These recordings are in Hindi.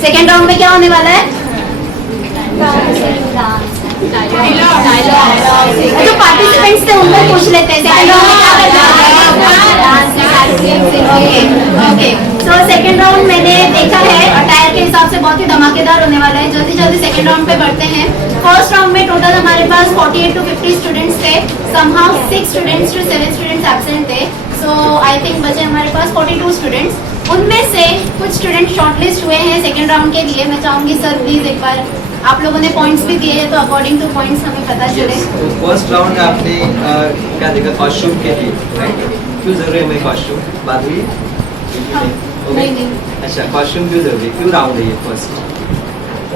सेकेंड राउंड में क्या होने वाला है? जो पार्टिसिपेंट्स थे उनको पूछ लेते हैं सेकेंड राउंड में क्या करना है। सो सेकेंड राउंड मैंने देखा है अटायर के हिसाब से बहुत ही धमाकेदार होने वाला है। जल्दी जल्दी सेकेंड राउंड पे बढ़ते हैं। फर्स्ट राउंड में टोटल हमारे पास 48 to 50 स्टूडेंट्स थे। Somehow 6 students to 7 students absent थे। सो आई थिंक बचे हमारे पास 42 स्टूडेंट्स। उनमें से कुछ स्टूडेंट शॉर्टलिस्ट हुए हैं सेकेंड राउंड के लिए। मैं चाहूंगी सर प्लीज एक बार, आप लोगों ने पॉइंट्स भी दिए हैं तो अकॉर्डिंग टू पॉइंट्स हमें पता चले। तो फर्स्ट राउंड आपने क्या देखा कॉस्ट्यूम के लिए, राइट? क्यों जरूरी है हमें कॉस्ट्यूम? बात हुई? नहीं। अच्छा, कॉस्ट्यूम क्यों जरूरी है? क्यों राउंड है ये फर्स्ट?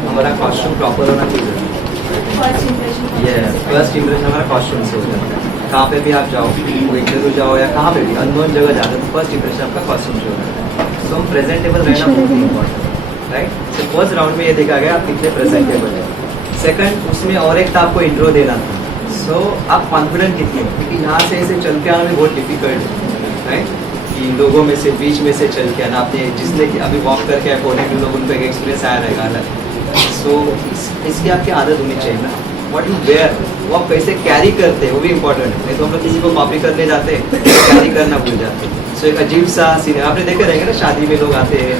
हमारा कॉस्ट्यूम प्रॉपर होना क्यों जरूरी है? ये फर्स्ट इम्प्रेशन हमारा कॉस्ट्यूम से हो जाता है। कहाँ पे भी आप जाओ, वो इंटरव्यू जाओ या कहाँ पे भी अननोन जगह जाते हो तो फर्स्ट इम्प्रेशन आपका कॉस्ट्यूम से हो जाता है। सो हम प्रेजेंटेबल रहना बहुत ही इम्पोर्टेंट है, राइट? तो फर्स्ट राउंड में ये देखा गया आप कितने प्रेजेंटेबल है। सेकंड, उसमें और एक था आपको इंट्रो देना था। सो आप कॉन्फिडेंट कितने हो, क्योंकि यहाँ से ऐसे चल के आना भी बहुत डिफिकल्ट है, राइट? कि लोगों में से बीच में से चल के आना, आपने जिसने अभी वॉक करके आए कोने के लोग उनको एक एक्सपीरियंस आया रहेगा अलग। सो इसकी आपकी आदत होनी चाहिए ना। व्हाट यू वेयर, वो आप कैसे कैरी करते हैं वो भी इम्पोर्टेंट है। नहीं तो हम लोग किसी को कॉपी करने जाते हैं कैरी करना भूल जाते हैं। सो एक अजीब सा सीन आपने देखे रहेंगे ना, शादी में लोग आते हैं,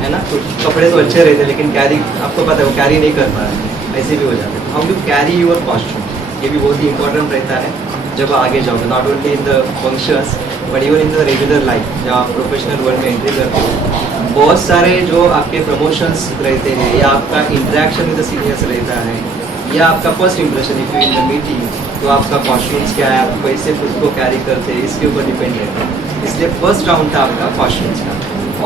है ना, तो कपड़े तो अच्छे रहते हैं लेकिन कैरी आपको पता है वो कैरी नहीं कर पा रहे हैं, ऐसे भी हो जाते हैं। How to carry your costume, ये भी बहुत ही इंपॉर्टेंट रहता है जब आप आगे जाओगे, not only in the functions but even in the regular life. जब आप प्रोफेशनल वर्ल्ड में एंट्री करते हो, बहुत सारे जो आपके प्रमोशंस रहते हैं या आपका इंटरेक्शन विद द सीनियर्स रहता है या आपका first impression if you in the meeting, तो आपका कॉस्ट्यूम्स क्या है, आप कैसे खुद को कैरी करते हैं, इसके ऊपर डिपेंड रहता है। इसलिए फर्स्ट राउंड था आपका कॉस्ट्यूम्स का,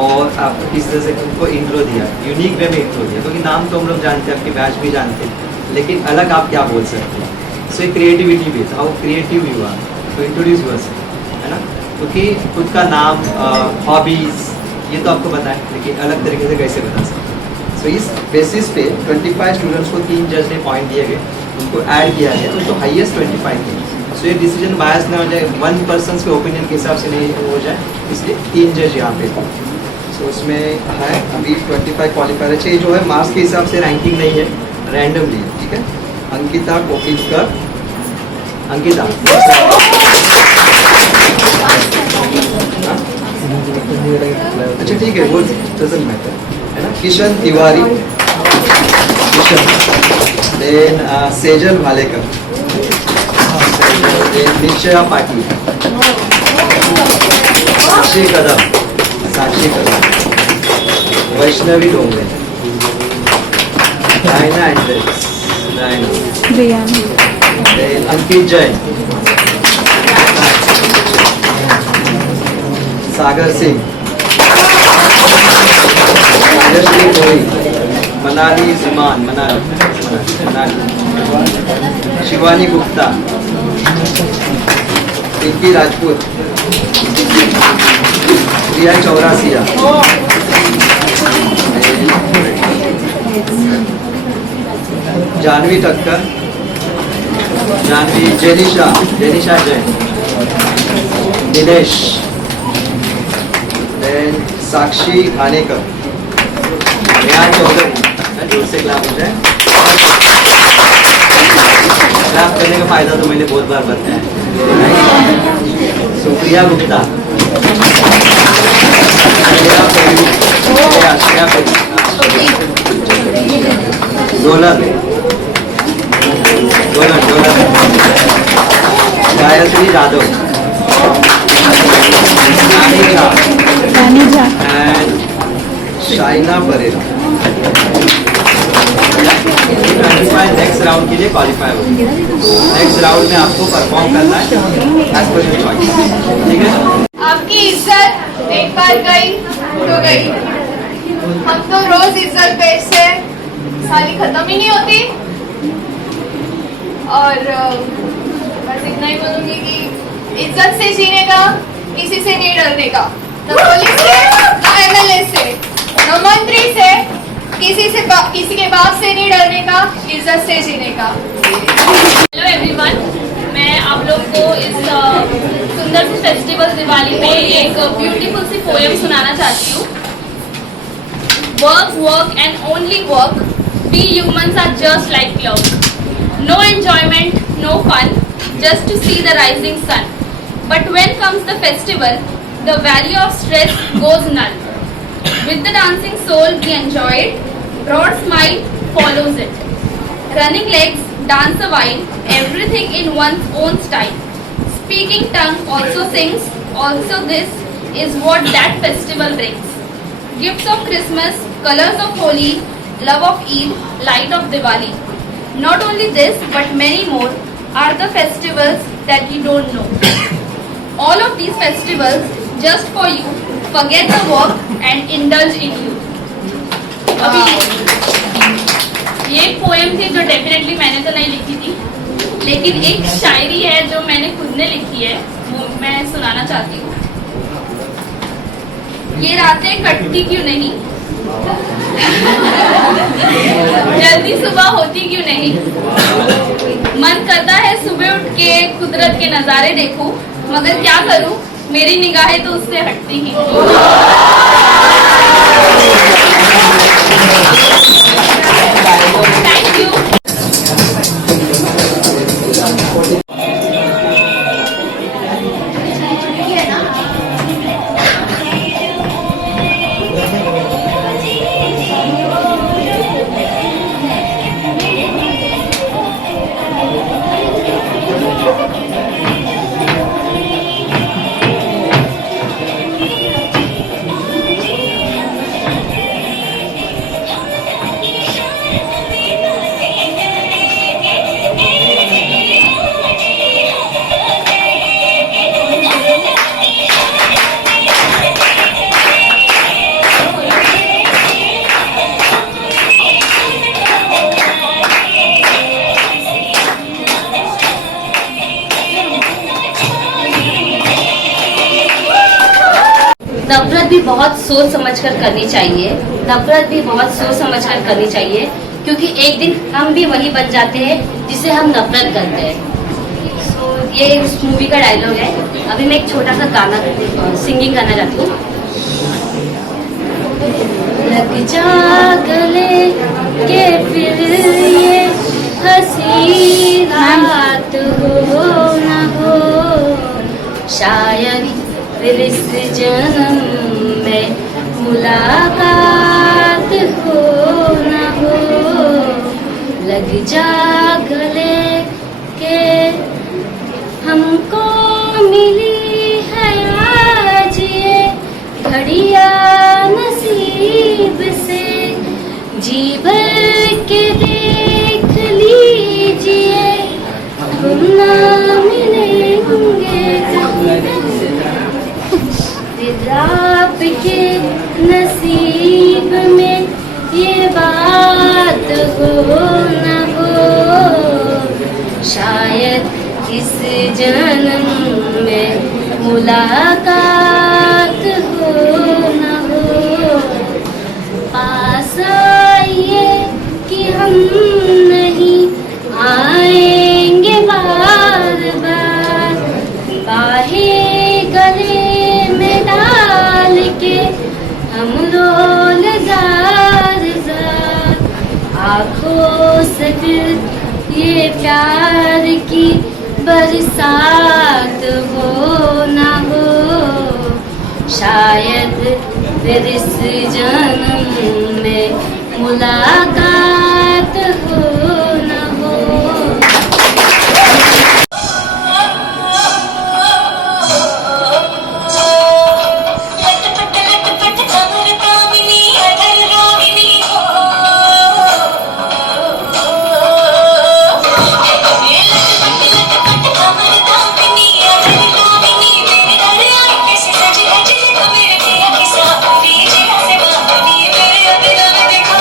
और आपको किस तरह से उनको इंट्रो दिया, यूनिक वे में इंट्रो दिया, क्योंकि नाम तो हम लोग जानते हैं, आपके बैच भी जानते हैं, लेकिन अलग आप क्या बोल सकते हैं। सो एक क्रिएटिविटी भी था, how creative you are to introduce yourself, है ना? क्योंकि खुद का नाम, हॉबीज, ये तो आपको पता है, लेकिन अलग तरीके से कैसे बता सकते हैं। सो इस बेसिस पे 25 स्टूडेंट्स को 3 जज ने पॉइंट दिए गए, उनको ऐड किया गया, उनको हाईएस्ट 25 थे। सो ये डिसीजन बायस ना हो जाए, वन पर्सन के ओपिनियन के हिसाब से नहीं हो जाए, इसलिए 3 जज यहाँ पे थे। सो उसमें है अभी 25 क्वालिफायर है। ये जो है मार्क्स के हिसाब से रैंकिंग नहीं है, रैंडमली, ठीक है? अंकिता कोकिलकर, अंकिता अच्छा ठीक है, वो डजंट मैटर, है ना? Kishan Tiwari, Kishan, then Sejal Bhalekar, then Nishchaya Patil, Sakshi Kadam, Vaishnavi Dongre, Diana Andres, then Ankit Jain, Sagar Singh, Rajshree कोई, मनाली जिमान, मनाली, शिवानी गुप्ता, पिंकी राजपूत, प्रिया चौरासिया, जानवी ठक्कर, जेनिशा जैन, दिनेश, साक्षी खानेकर, रेहान चौधरी, जोर से क्लाप हो जाए। क्लाप करने का फायदा तो मैंने बहुत बार बताया है। सुप्रिया गुप्ता, डोलर, Gayatri Yadav, and Shaina Pereira. Next round के लिए क्वालिफाई होगी। नेक्स्ट राउंड में आपको परफॉर्म करना है एज पर योर चॉइस, ठीक है? आपकी इज्जत एक बार गई तो गई, हम तो रोज इज्जत बेचते हैं, साली खत्म ही नहीं होती। और बस इतना ही बोलूंगी कि इज्जत से जीने का, किसी से नहीं डरने का, न पुलिस से, न एमएलए से, न मंत्री से, किसी के बाप से नहीं डरने का, इज्जत से जीने का। हेलो एवरीवन, मैं आप लोग को इस सुंदर सी फेस्टिवल दिवाली में एक ब्यूटीफुल सी पोएम सुनाना चाहती हूँ। Work work and only work, we humans are just like cloud, no enjoyment, no fun, just to see the rising sun. But when comes the festival, the value of stress goes null. With the dancing soul we enjoy it, broad smile follows it. Running legs, dance a while, everything in one's own style. Speaking tongue also sings, also this is what that festival brings. Gifts of Christmas, colors of Holi, love of Eid, light of Diwali. Not only this, but many more are the festivals that you don't know. All of these festivals just for you. Forget the work and indulge in you. अभी ये एक पोएम थी जो डेफिनेटली मैंने तो नहीं लिखी थी, लेकिन एक शायरी है जो मैंने खुद ने लिखी है, वो मैं सुनाना चाहती हूँ। ये रातें कटती क्यों नहीं, जल्दी सुबह होती क्यों नहीं, मन करता है सुबह उठ के कुदरत के नजारे देखूं, मगर क्या करूं, मेरी निगाहें तो उससे हटती ही। Thank you. नफरत भी बहुत सोच समझ कर करनी चाहिए, नफरत भी बहुत सोच समझ कर करनी चाहिए, क्योंकि एक दिन हम भी वही बन जाते हैं जिसे हम नफरत करते हैं। सो ये इस मूवी का डायलॉग है। अभी मैं एक छोटा सा गाना सिंगिंग करना चाहती हूँ। लग जा गले के फिर ये हंसी रात हो न हो, शायद फिर इस जन्म में मुलाकात हो न हो। लग जा गले के हमको मिली है आज ये घड़िया नसीब से, जी भर के देख लीजिए हम ना मिलेंगे आपके नसीब में ये बात हो न हो, शायद इस जन्म में मुलाकात हो न हो। पास आइए कि हम नहीं आएंगे बार बार, बाहें गले के हम रोल जार जार, आँखों से दिल ये प्यार की बरसात हो न हो, शायद फिर इस जन्म में मुलाकात हो न हो।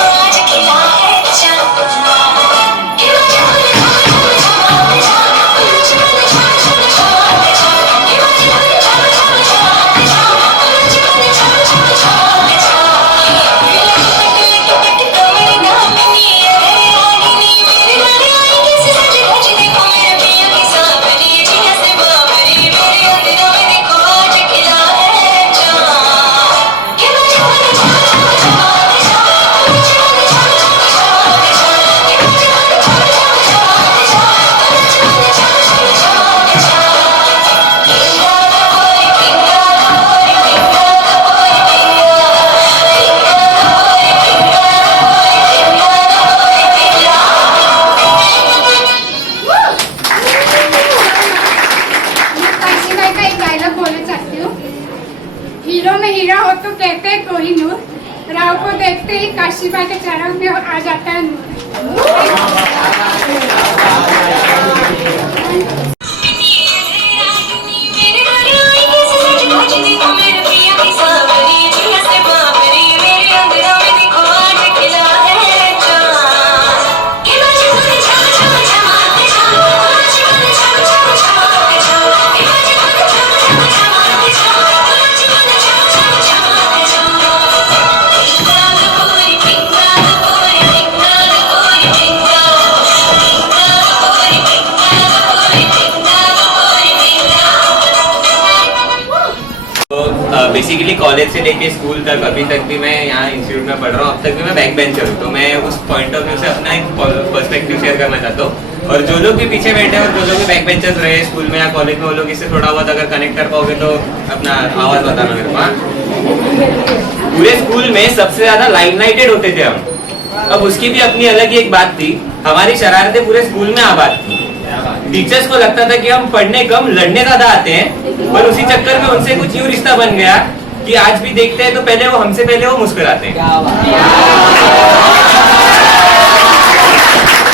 आज खिला है चांद। हीरो में हीरा हो तो कहते हैं कोहिनूर, राव को देखते ही काशीबाई के चरण में आ जाता है नूर। बेसिकली कॉलेज से लेके स्कूल तक अभी तक भी मैं यहाँ इंस्टीट्यूट में पढ़ रहा हूँ, अब तक भी मैं बैक बेंचर हूँ। तो मैं उस पॉइंट ऑफ व्यू से अपना एक पर्सपेक्टिव शेयर करना चाहता हूँ। और जो लोग भी पीछे बैठे हैं और जो लोग भी बैक बेंचर्स रहे स्कूल में या कॉलेज में, वो लोग इससे थोड़ा बहुत अगर कनेक्ट कर पाओगे तो अपना आवाज बताना मेरे को। हाँ? पूरे स्कूल में सबसे ज्यादा लाइमलाइटेड होते थे हम। अब उसकी भी अपनी अलग ही एक बात थी, हमारी शरारतें पूरे स्कूल में आबाद थी। टीचर्स को लगता था कि हम पढ़ने कम लड़ने ज्यादा आते हैं, पर उसी चक्कर में उनसे कुछ यूं रिश्ता बन गया कि आज भी देखते हैं तो पहले वो हमसे पहले वो मुस्कुराते हैं।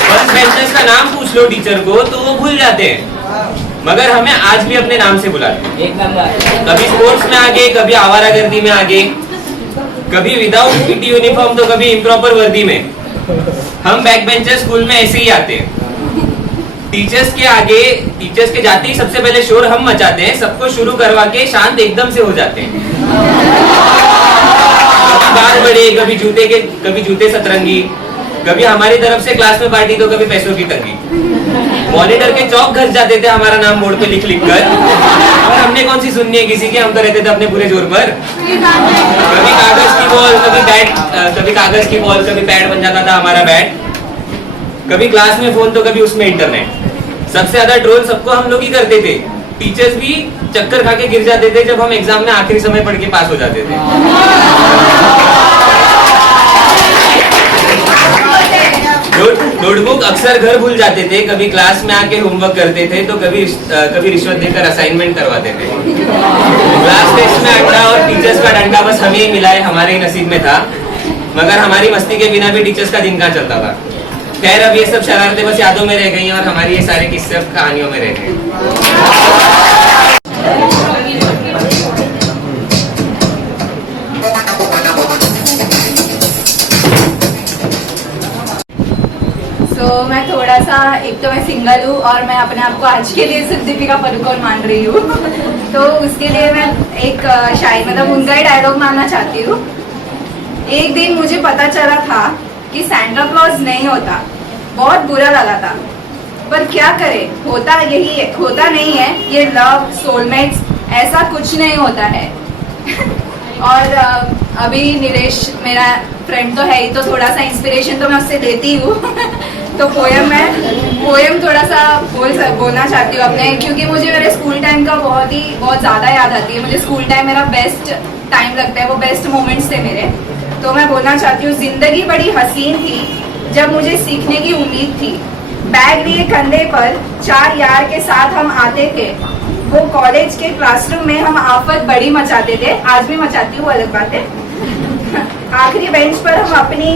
फर्स्ट बेंचर्स का नाम पूछ लो टीचर को तो वो भूल जाते हैं, मगर हमें आज भी अपने नाम से बुलाते हैं। कभी स्पोर्ट्स में आगे, कभी आवारागर्दी में आगे, कभी विदाउट पीटी यूनिफॉर्म तो कभी इम्प्रॉपर वर्दी में। हम बैक बेंचर स्कूल में ऐसे ही आते हैं। टीचर्स के आगे, टीचर्स के जाते ही सबसे पहले शोर हम मचाते हैं, सबको शुरू करवा के शांत एकदम से हो जाते हैं। कभी बाल बड़े, कभी जूते सतरंगी, कभी हमारी तरफ से क्लास में पार्टी तो कभी पैसों की तंगी। मॉनिटर के चौक घस जाते थे हमारा नाम बोर्ड पे लिख लिख कर, और हमने कौन सी सुननी है किसी की, हम तो रहते थे अपने पूरे जोर पर। कभी कागज की बॉल, कभी बैट, कभी कागज की बॉल, कभी पैड बन जाता था हमारा बैट। कभी क्लास में फोन तो कभी उसमें इंटरनेट। सबसे ज्यादा ट्रोल सबको हम लोग ही करते थे। टीचर्स भी चक्कर खा के गिर जाते थे जब हम एग्जाम में आखिरी समय पढ़ के पास हो जाते थे। नोटबुक अक्सर घर भूल जाते थे, कभी क्लास में आके होमवर्क करते थे तो कभी रिश्वत देकर असाइनमेंट करवाते थे। क्लास टेस्ट में अड्डा और टीचर्स का डंडा बस हमें ही मिला है, हमारे ही नसीब में था, मगर हमारी मस्ती के बिना भी टीचर्स का दिन कहाँ चलता था। खैर, अब ये सब शरारतें बस यादों में रह गई हैं और हमारी ये सारे किस्से अब कहानियों में रह गए। तो मैं थोड़ा सा, एक तो मैं सिंगल हूँ और मैं अपने आप को आज के लिए सिर्फ दीपिका पादुकोण मान रही हूँ। तो उसके लिए मैं एक शायद मतलब उनका ही डायलॉग मानना चाहती हूँ। एक दिन मुझे पता चला था कि सैंटा क्लॉज नहीं होता, बहुत बुरा लगा था, पर क्या करे, होता नहीं है। ये लव, सोलमेट्स ऐसा कुछ नहीं होता है। और अभी निरेश मेरा फ्रेंड तो है ही, तो थोड़ा सा इंस्पिरेशन तो मैं उससे लेती हूँ। तो पोयम थोड़ा सा बोलना चाहती हूँ अपने, क्योंकि मुझे मेरे स्कूल टाइम का बहुत ज़्यादा याद आती है। मुझे स्कूल टाइम मेरा बेस्ट टाइम लगता है, वो बेस्ट मोमेंट्स थे मेरे। तो मैं बोलना चाहती हूँ, जिंदगी बड़ी हसीन थी जब मुझे सीखने की उम्मीद थी। बैग लिए कंधे पर 4 यार के साथ हम आते थे, वो कॉलेज के क्लासरूम में हम आफत बड़ी मचाते थे, आज भी मचाती हूँ, अलग बात है। आखिरी बेंच पर हम अपनी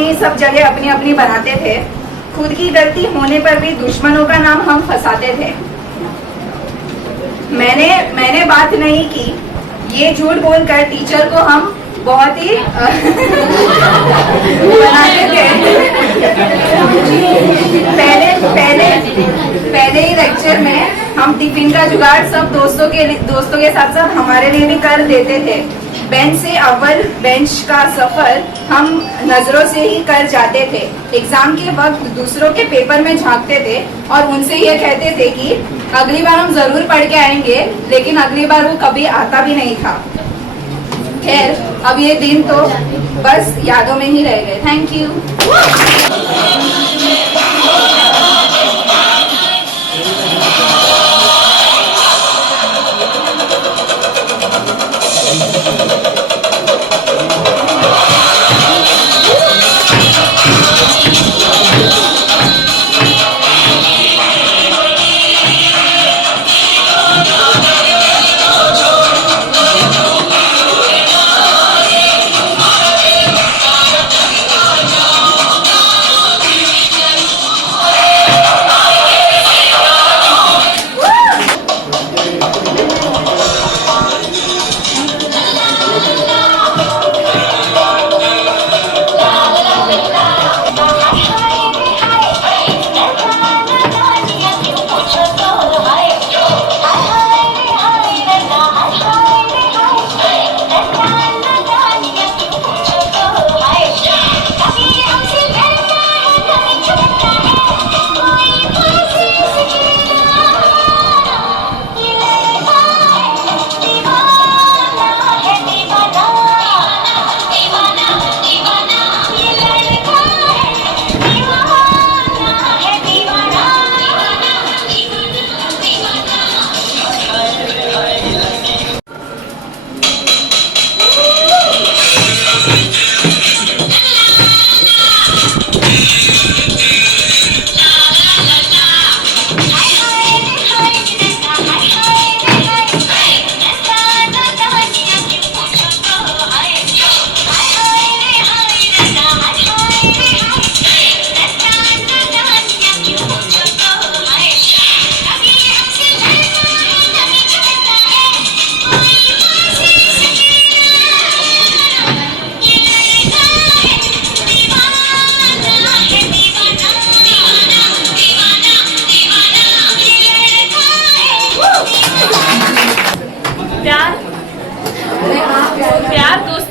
ही सब जगह अपनी अपनी बनाते थे, खुद की गलती होने पर भी दुश्मनों का नाम हम फंसाते थे। मैंने बात नहीं की, ये झूठ बोलकर टीचर को हम बहुत ही बनाते थे। पहले ही लेक्चर में हम टिफिन का जुगाड़ सब दोस्तों के साथ साथ हमारे लिए भी कर देते थे। बेंच से अव्वल बेंच का सफर हम नजरों से ही कर जाते थे। एग्जाम के वक्त दूसरों के पेपर में झांकते थे और उनसे ये कहते थे कि अगली बार हम जरूर पढ़ के आएंगे, लेकिन अगली बार वो कभी आता भी नहीं था। खैर, अब ये दिन तो बस यादों में ही रह गए। Thank you.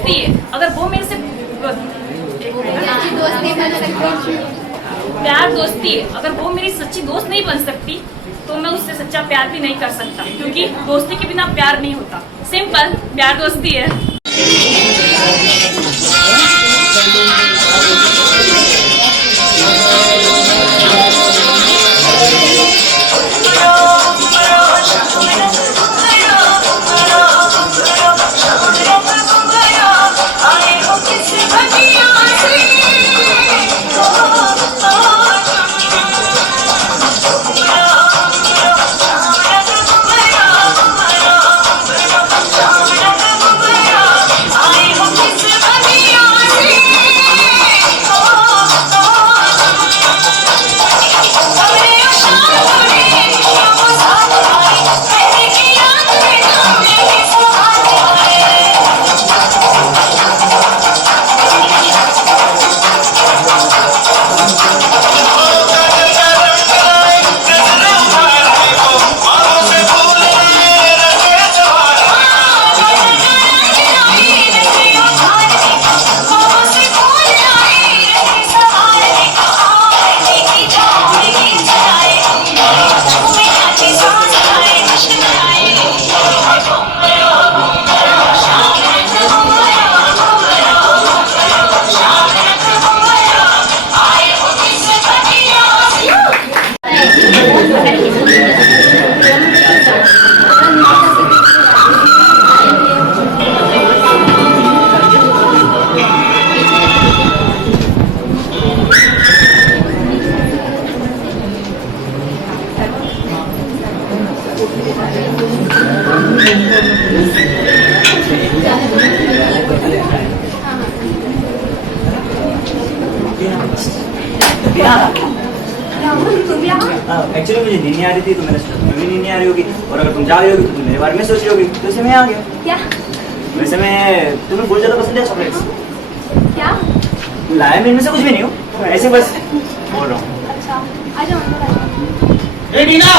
दोस्ती है, अगर वो मेरे से प्यार दोस्ती है, अगर वो मेरी सच्ची दोस्त नहीं बन सकती तो मैं उससे सच्चा प्यार भी नहीं कर सकता, क्योंकि दोस्ती के बिना प्यार नहीं होता। सिंपल, प्यार दोस्ती है। एक्चुअली मुझे नींद नहीं आ रही थी, तो मैंने सोचा तुम्हें भी नींद नहीं आ रही होगी, और अगर तुम जा रही होगी तो तुम मेरे बारे में सोच रही होगी, तो इसलिए मैं आ गया। क्या वैसे मैं तुम्हें बहुत ज़्यादा पसंद है चॉकलेट्स। क्या? लाया मैं इनमें से कुछ भी नहीं हूँ, मैं ऐसे बस बोल रहा हूँ। अच्छा, आ जाओ अंदर आ जाओ। ए नीना!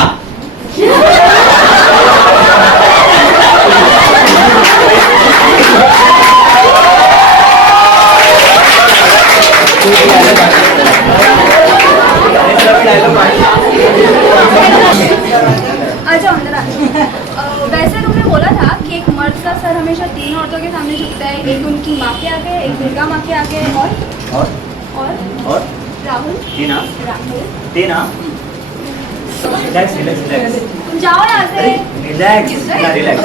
आ जाओ अंदर आ जाओ। वैसे तुमने बोला था कि एक मर्द का सर हमेशा 3 औरतों के सामने झुकता है, एक उनकी माँ के आगे, एक दुर्गा माँ के आगे, और Rahul. Tina, Rahul Tina, relax relax relax. तुम जाओ यहाँ से। Relax relax.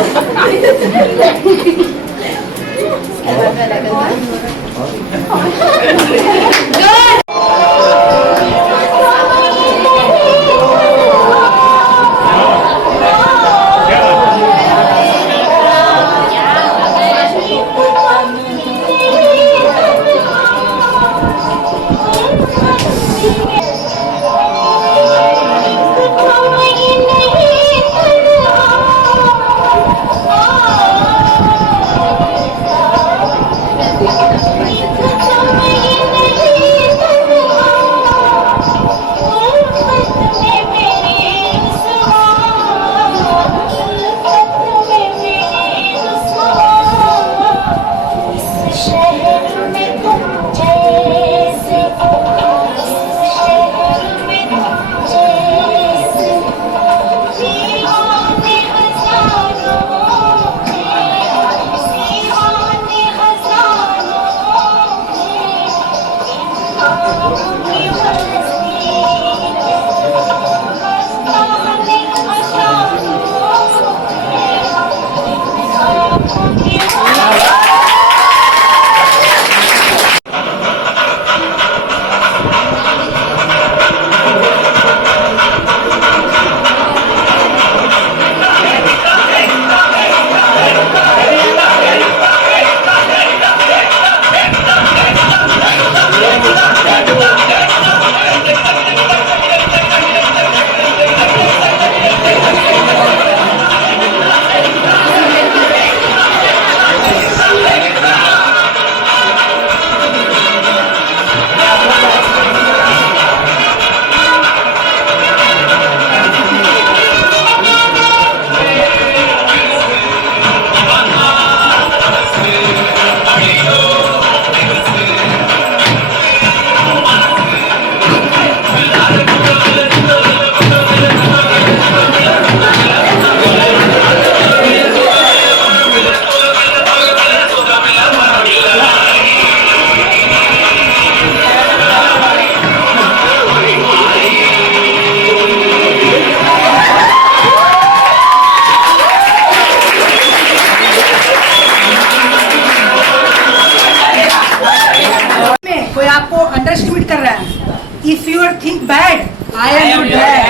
or think bad. I am your dad.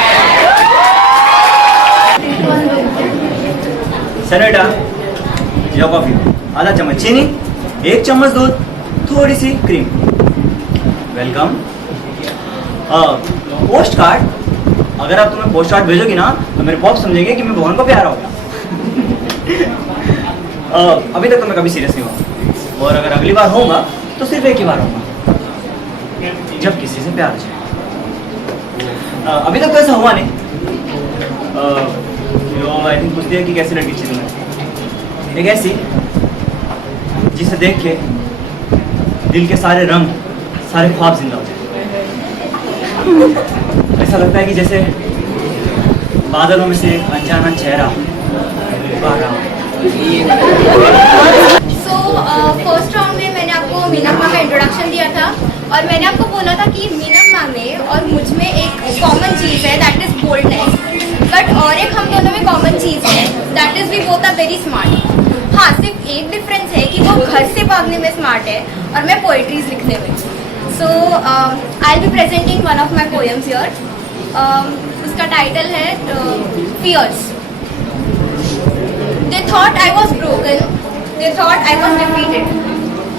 सनोटा, यो कॉफी, आधा चम्मच चीनी, 1 चम्मच दूध, थोड़ी सी क्रीम। वेलकम। पोस्ट कार्ड, अगर आप तुम्हें पोस्ट कार्ड भेजोगी ना तो मेरे पॉप समझेंगे कि मैं भगवान को प्यारा हो गया। अभी तक तो मैं कभी सीरियस नहीं हुआ, और अगर अगली बार होऊंगा तो सिर्फ एक ही बार होगा, जब किसी से प्यार हो जाए। अभी तक तो ऐसा हुआ नहीं। आई थिंक पूछती है कि कैसी लड़की चाहिए तुम्हें। एक ऐसी जिसे देख के दिल के सारे रंग, सारे ख्वाब जिंदा हो जाए। ऐसा लगता है कि जैसे बादलों में से एक अनजाना चेहरा आ रहा हो। सो फर्स्ट राउंड में मैंने आपको मीनम्मा का इंट्रोडक्शन दिया था और मैंने आपको बोला था कि मीनम्मा में और मुझ में एक कॉमन चीज़ है, दैट इज बोल्डनेस। बट और एक हम दोनों में कॉमन चीज़ है, that is we both are very smart. हाँ, सिर्फ एक डिफरेंस है कि वो घर से भागने में स्मार्ट है और मैं पोएट्रीज लिखने में। So I will be presenting one of my poems here. उसका टाइटल है fears. They thought I was broken. They thought I was defeated.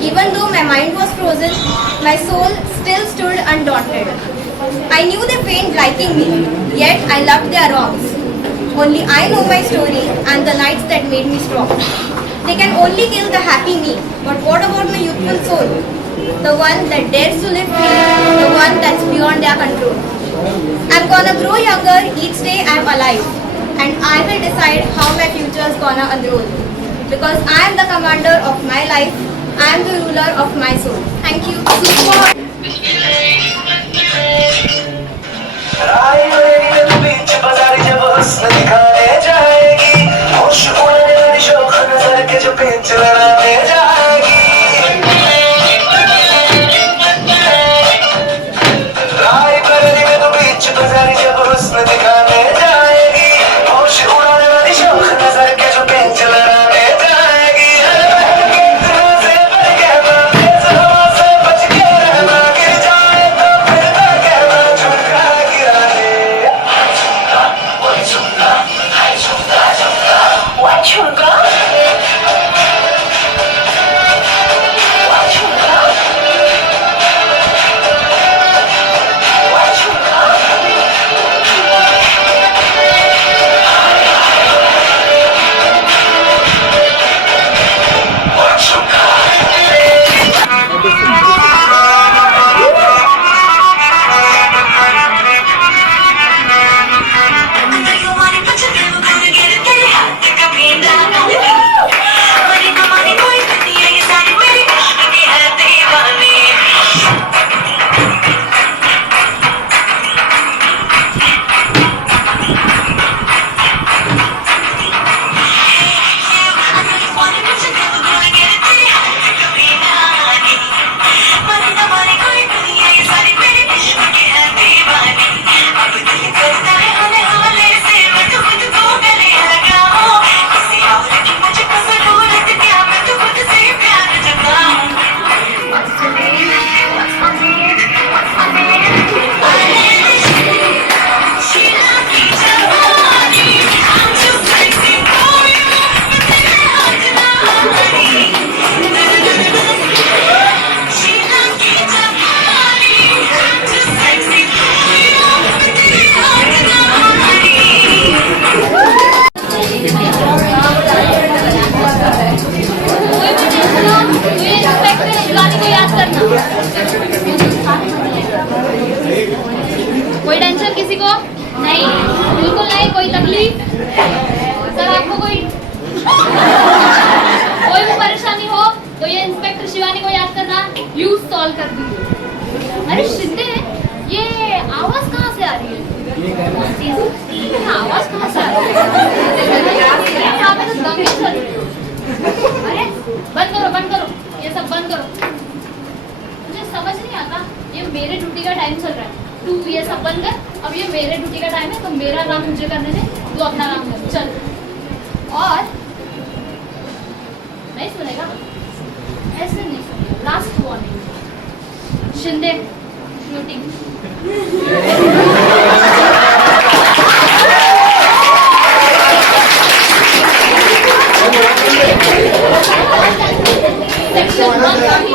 Even though my mind was frozen, my soul still stood undaunted. I knew they feigned liking me, yet I loved their wrongs. Only I know my story and the nights that made me strong. They can only kill the happy me, but what about my youthful soul? The one that dares to live free, the one that's beyond their control. I'm gonna grow younger each day I'm alive. And I will decide how my future is gonna unroll. Because I am the commander of my life. I am the ruler of my soul. Thank you. कोई टेंशन किसी को नहीं, बिल्कुल नहीं। कोई तकलीफ सर, आपको कोई भी परेशानी हो तो ये इंस्पेक्टर शिवानी को याद करना, यू सॉल्व कर दीजिए। अरे शिंदे, ये आवाज कहाँ से आ रही है? आवाज कहाँ से आ रही है? अरे बंद करो, बंद करो, ये सब बंद करो। मुझे समझ नहीं आता, ये मेरे ड्यूटी का टाइम चल रहा है। तू ये सब बंद कर, अब ये मेरे ड्यूटी का टाइम है, तो मेरा काम मुझे करने दे, तू अपना काम कर, चल। और नहीं सुनेगा, ऐसे नहीं सुनेगा। Last warning, Shinde muting. Section 143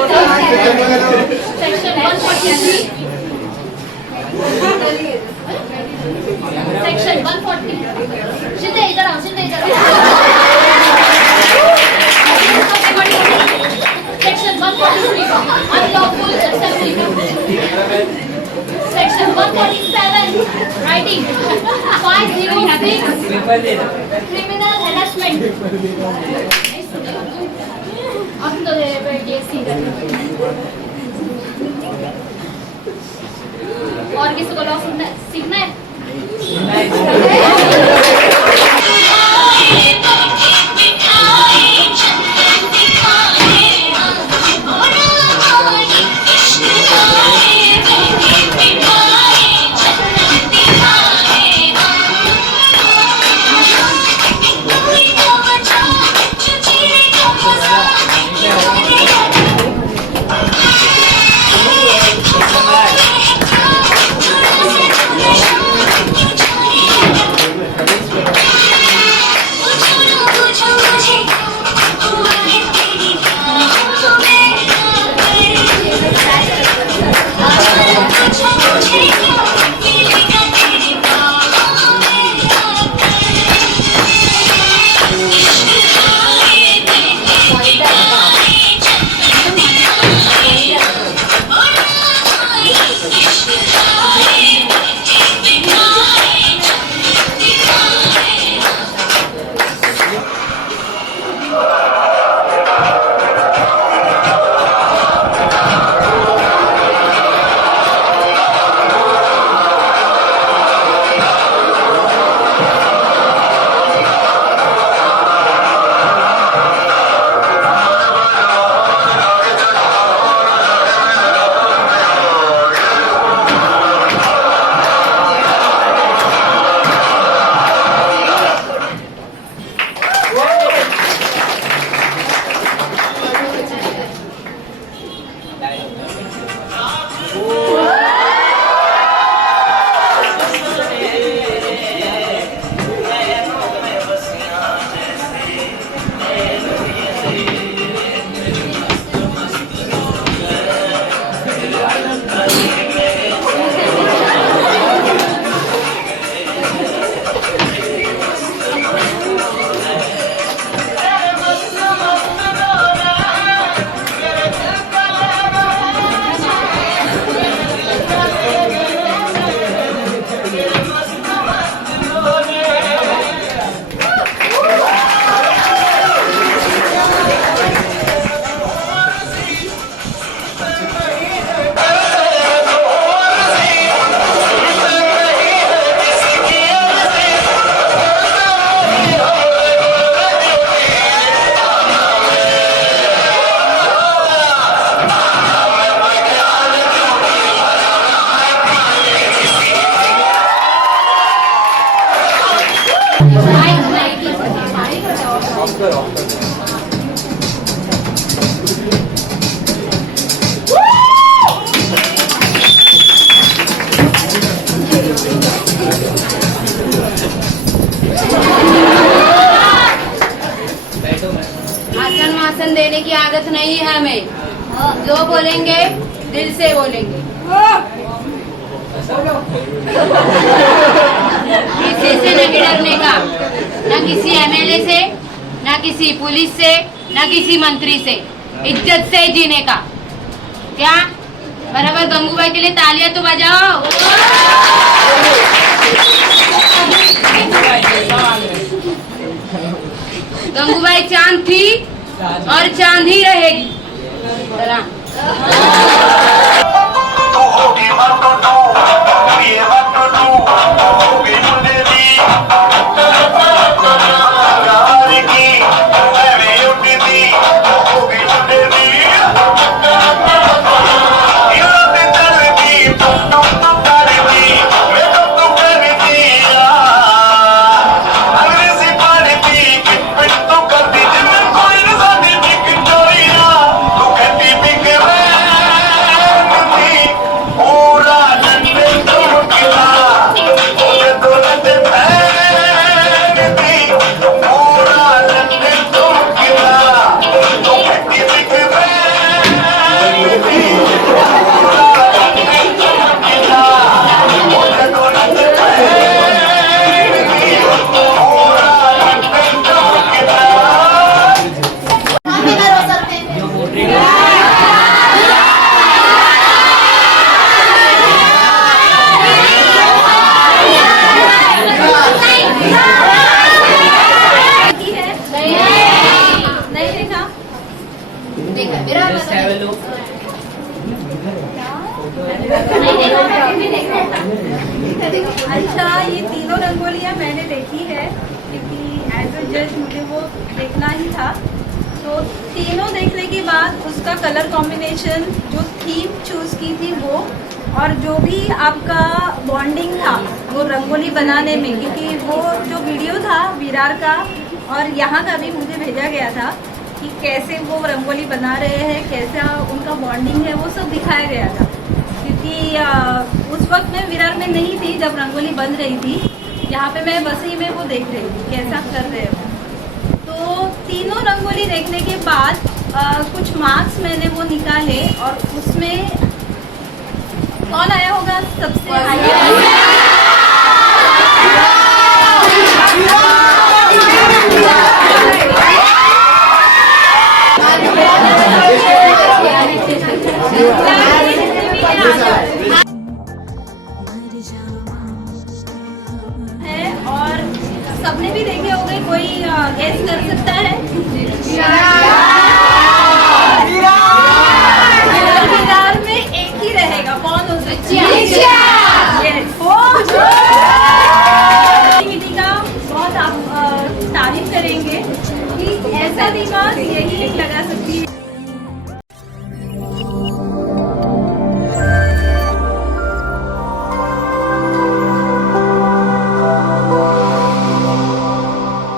section 143 section 140 Shinde इधर आओ section 143 unlawful assembly section 147 writing 506 criminal harassment अब तो ये और किसी को लॉ सीखना है भाषण देने की आदत नहीं है हमें। जो बोलेंगे दिल से बोलेंगे। किसी से नहीं डरने का, न किसी एमएलए से, न किसी पुलिस से, न किसी मंत्री से, इज्जत से जीने का। क्या बराबर गंगूबाई के लिए तालियां तो बजाओ। गंगूबाई चांद थी और चांद ही रहेगी। देखा है Virar Just have a look. अच्छा, ये तीनों रंगोलियाँ मैंने देखी है क्योंकि एज अ जज मुझे वो देखना ही था। तो तीनों देखने के बाद उसका कलर कॉम्बिनेशन, जो थीम चूज की थी वो, और जो भी आपका बॉन्डिंग था वो रंगोली बनाने में, क्योंकि वो जो वीडियो था विरार का और यहाँ का भी मुझे भेजा गया था कि कैसे वो रंगोली बना रहे हैं, कैसा उनका बॉन्डिंग है, वो सब दिखाया गया था। क्योंकि उस वक्त मैं विरार में नहीं थी जब रंगोली बन रही थी, यहाँ पे मैं बसी में वो देख रही थी कैसा कर रहे हो। तो तीनों रंगोली देखने के बाद कुछ मार्क्स मैंने वो निकाले और उसमें कौन आया होगा सबसे हाईएस्ट?